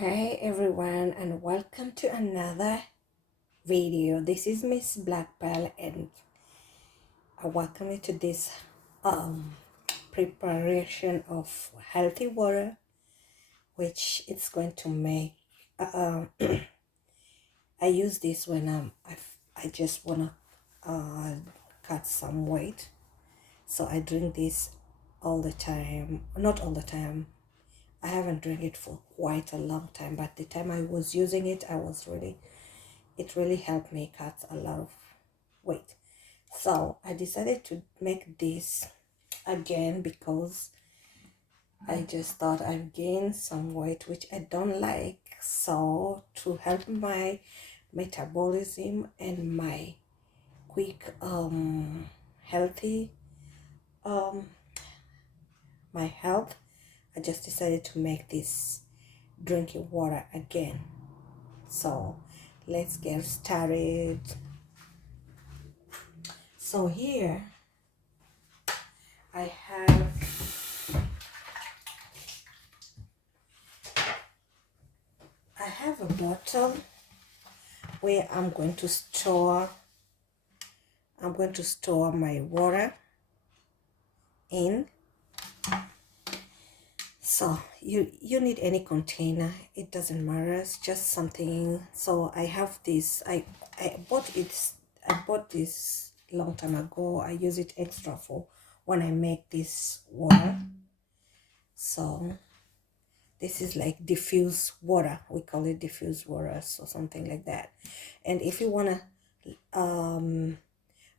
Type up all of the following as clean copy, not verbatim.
Hi everyone, and welcome to another video. This is Miss Black Pearl, and I welcome you to this preparation of healthy water, which it's going to make I use this when I just wanna cut some weight, so I drink this all the time. Not all the time, I haven't drank it for quite a long time, but the time I was using it, it really helped me cut a lot of weight. So I decided to make this again because I just thought I've gained some weight, which I don't like. So to help my metabolism and my quick healthy my health, I just decided to make this drinking water again. So let's get started. So here I have a bottle where I'm going to store my water in. So you need any container, it doesn't matter, it's just something. So I have this, I bought this long time ago. I use it extra for when I make this water. So this is like diffuse water, we call it diffuse water, so something like that. And if you want to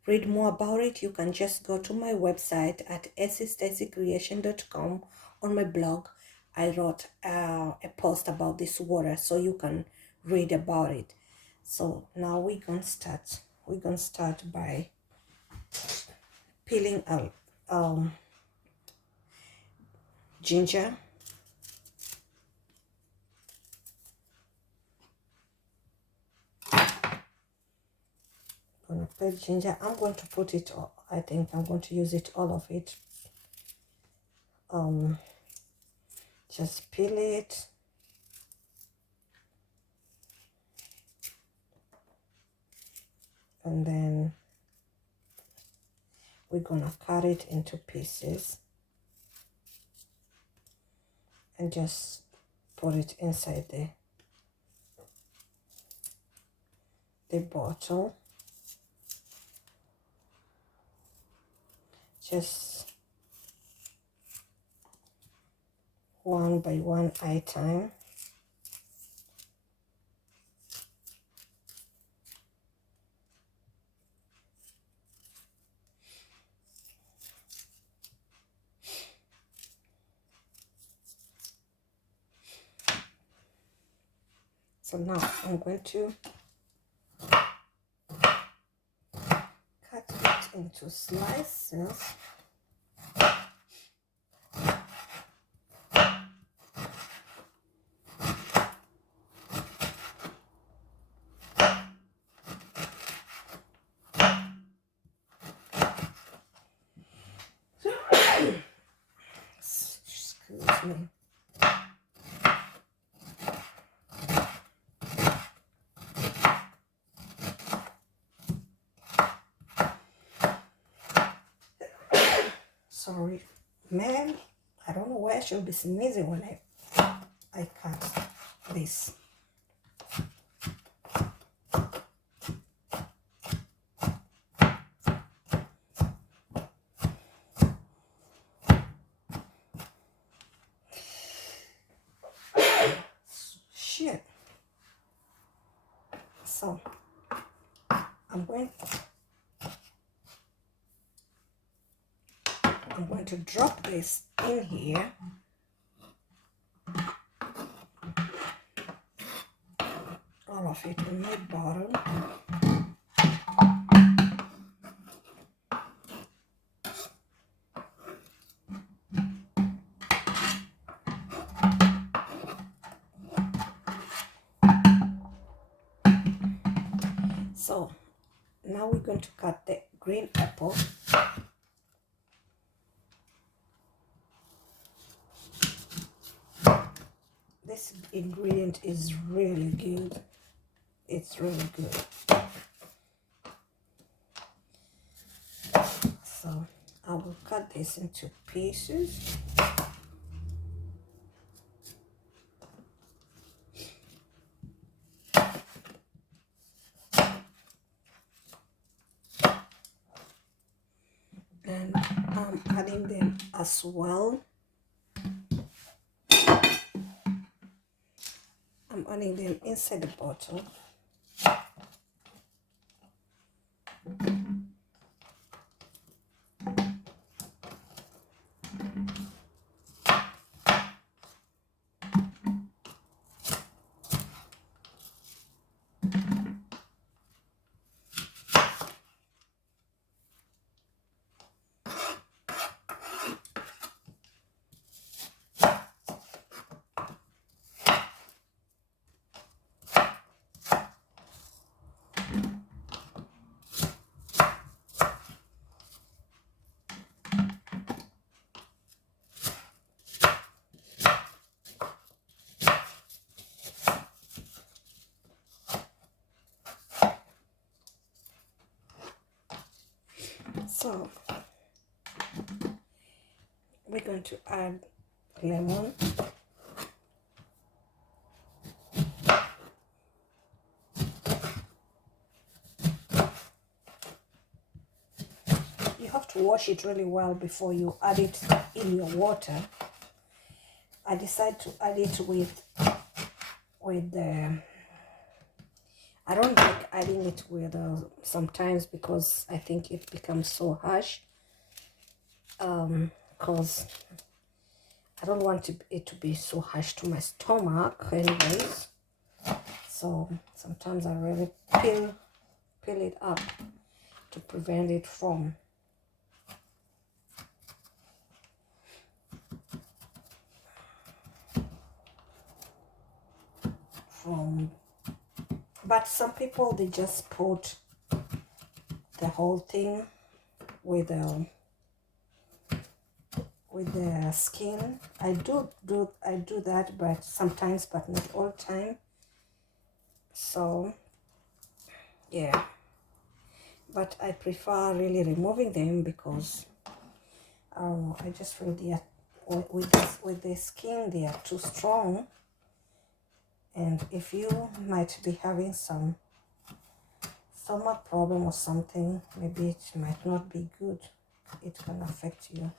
read more about it, you can just go to my website at sstacycreation.com. On my blog, I wrote a post about this water, so you can read about it. So now we're gonna start by peeling out ginger. Gonna peel ginger. I'm going to put it all, I think I'm going to use it, all of it. Just peel it. And then we're gonna cut it into pieces and just put it inside the bottle. Just one by one item. So now I'm going to cut it into slices. Excuse me. Sorry, man. I don't know why I should be sneezing when I cut this. Shit. So I'm going to drop this in here. All of it in my bottle. So now we're going to cut the green apple. this ingredient is really good. It's really good. So I will cut this into pieces. And I'm adding them as well. I'm adding them inside the bottle. So we're going to add lemon. You have to wash it really well before you add it in your water. I decided to add it with the, I don't like adding it with sometimes because I think it becomes so harsh. Because I don't want it to be so harsh to my stomach anyways. So sometimes I really peel it up to prevent it from but some people, they just put the whole thing with the skin. I do that, but sometimes, but not all time. So yeah, but I prefer really removing them because I just feel they are, with the skin, they are too strong, and if you might be having some stomach problem or something, maybe it might not be good. It can affect you,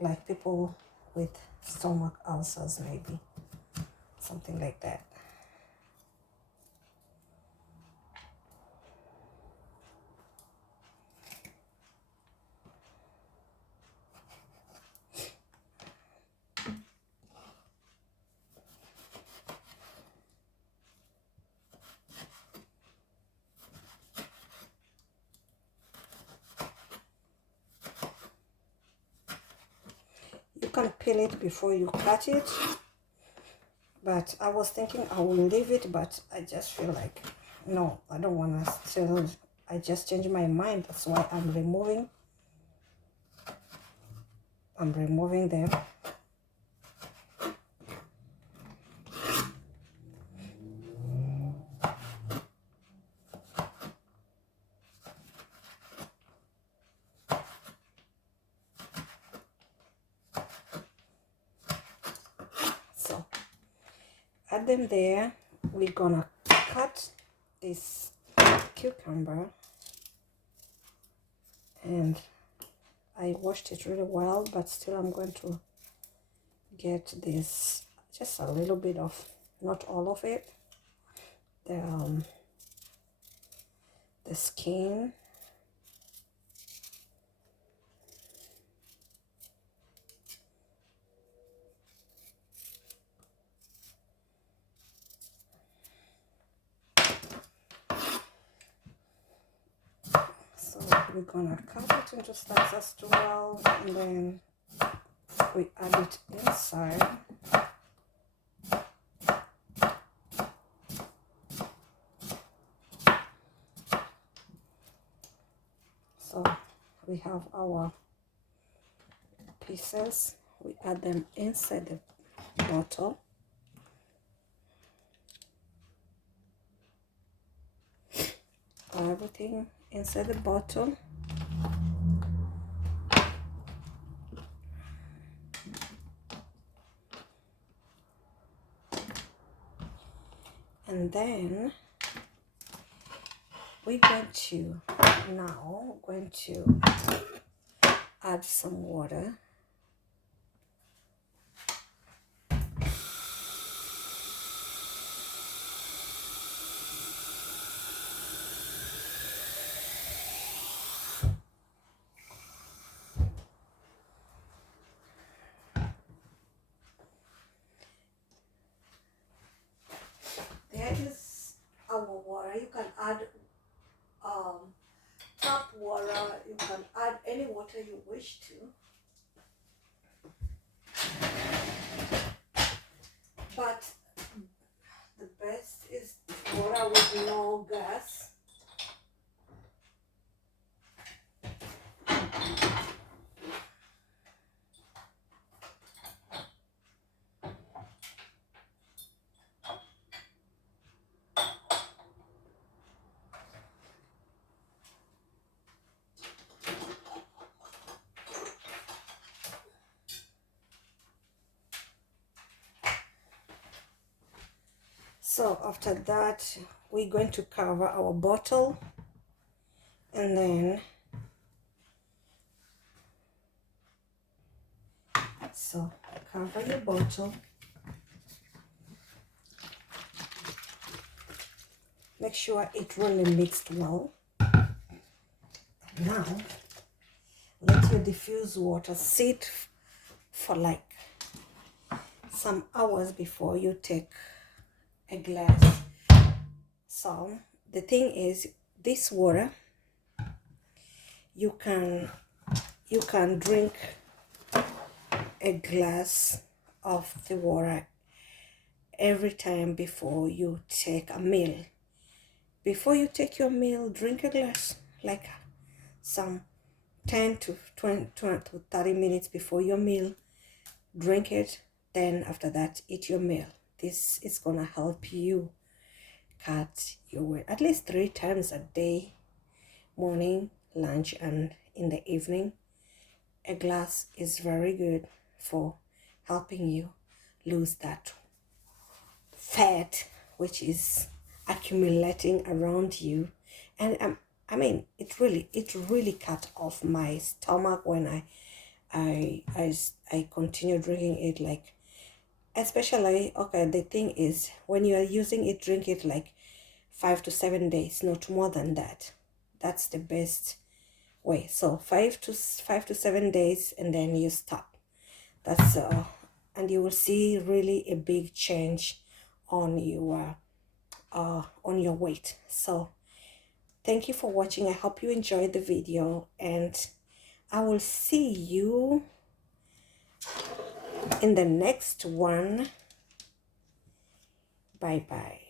like people with stomach ulcers, maybe something like that. You can peel it before you cut it, but I was thinking I will leave it, but I just feel like no, I don't want to still. I just changed my mind. That's why I'm removing them. So add them there. We're gonna cut this cucumber, and I washed it really well, but still I'm going to get this, just a little bit of, not all of it, the skin. So we're gonna cut it into slices as well, and then we add it inside. So we have our pieces we add them inside the bottle. Everything inside the bottle. And then we're going to add some water. There is our water. You can add tap water. You can add any water you wish to. But the best is water with no gas. So after that, we're going to cover our bottle, and then so cover your bottle. Make sure it really mixed well. Now let your diffuse water sit for like some hours before you take a glass. So the thing is, this water, you can drink a glass of the water every time before you take a meal. Before you take your meal, drink a glass, like some 10 to 20 to 30 minutes before your meal. Drink it, then after that eat your meal. This is gonna help you cut your weight at least 3 times a day, morning, lunch, and in the evening. A glass is very good for helping you lose that fat which is accumulating around you. And I mean, it really cut off my stomach when I continue drinking it, like, especially, okay, the thing is, when you are using it, drink it like 5 to 7 days, not more than that. That's the best way. So 5 to 7 days, and then you stop. That's and you will see really a big change on your weight. So thank you for watching. I hope you enjoyed the video, and I will see you in the next one. Bye bye.